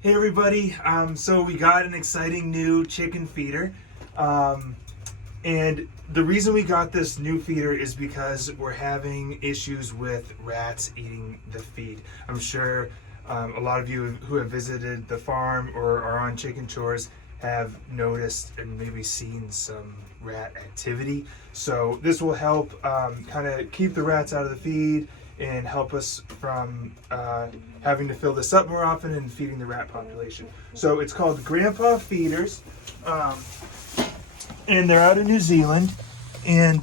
Hey everybody, so we got an exciting new chicken feeder. And the reason we got this new feeder is because we're having issues with rats eating the feed. I'm sure a lot of you who have visited the farm or are on chicken chores have noticed and maybe seen some rat activity. So this will help kind of keep the rats out of the feed and help us from having to fill this up more often and feeding the rat population. So it's called Grandpa Feeders, and they're out of New Zealand. And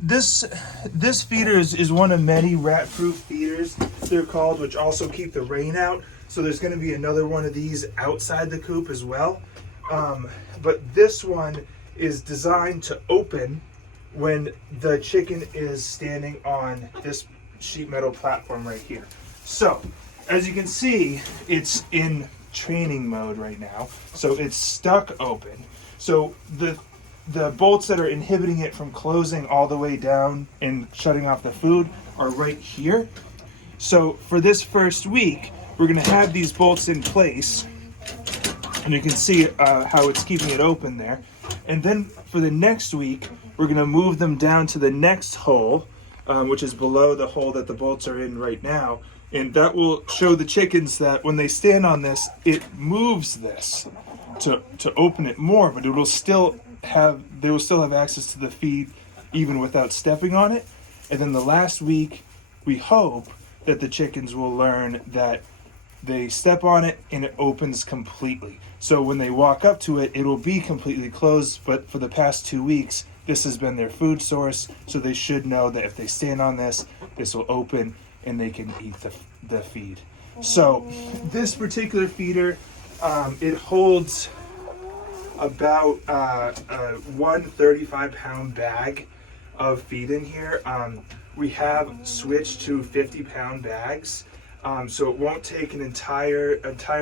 this feeder is one of many rat-proof feeders, they're called, which also keep the rain out. So there's going to be another one of these outside the coop as well. But this one is designed to open when the chicken is standing on this sheet metal platform right here. So as you can see, it's in training mode right now, so it's stuck open. So the bolts that are inhibiting it from closing all the way down and shutting off the food are right here. So for this first week, we're going to have these bolts in place, and you can see how it's keeping it open there. And then for the next week, we're going to move them down to the next hole, which is below the hole that the bolts are in right now. And that will show the chickens that when they stand on this, it moves this to open it more, but they will still have access to the feed even without stepping on it. And then the last week, we hope that the chickens will learn that they step on it and it opens completely. So when they walk up to it, it will be completely closed, but for the past 2 weeks, this has been their food source, so they should know that if they stand on this, this will open and they can eat the feed. So this particular feeder, it holds about one 35-pound bag of feed in here. We have switched to 50-pound bags, so it won't take an entire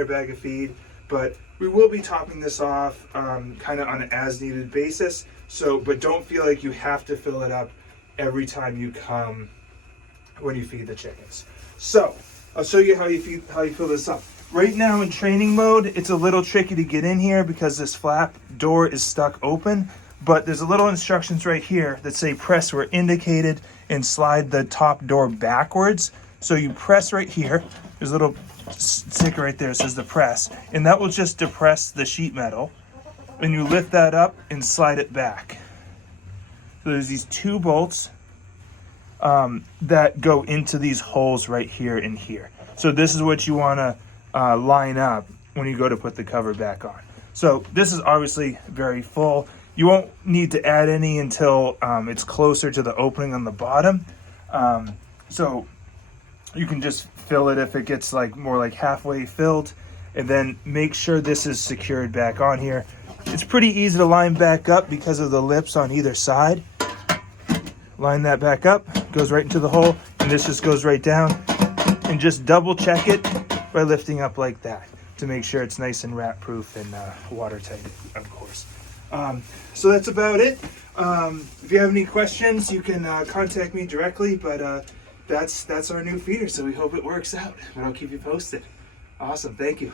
bag of feed, but we will be topping this off kind of on an as-needed basis. So, but don't feel like you have to fill it up every time you come when you feed the chickens. So, I'll show you how you fill this up. Right now in training mode, it's a little tricky to get in here because this flap door is stuck open, but there's a little instructions right here that say press where indicated and slide the top door backwards. So you press right here, there's a little sticker right there that says the press, and that will just depress the sheet metal. And you lift that up and slide it back. So there's these two bolts that go into these holes right here and here. So this is what you want to line up when you go to put the cover back on. So this is obviously very full. You won't need to add any until it's closer to the opening on the bottom. So you can just fill it if it gets more like halfway filled, and then make sure this is secured back on here. It's pretty easy to line back up because of the lips on either side. Line that back up, goes right into the hole, and this just goes right down. And just double check it by lifting up like that to make sure it's nice and rat proof and watertight, of course. So that's about it. If you have any questions, you can contact me directly, but that's our new feeder, so we hope it works out, and I'll keep you posted. Awesome, thank you.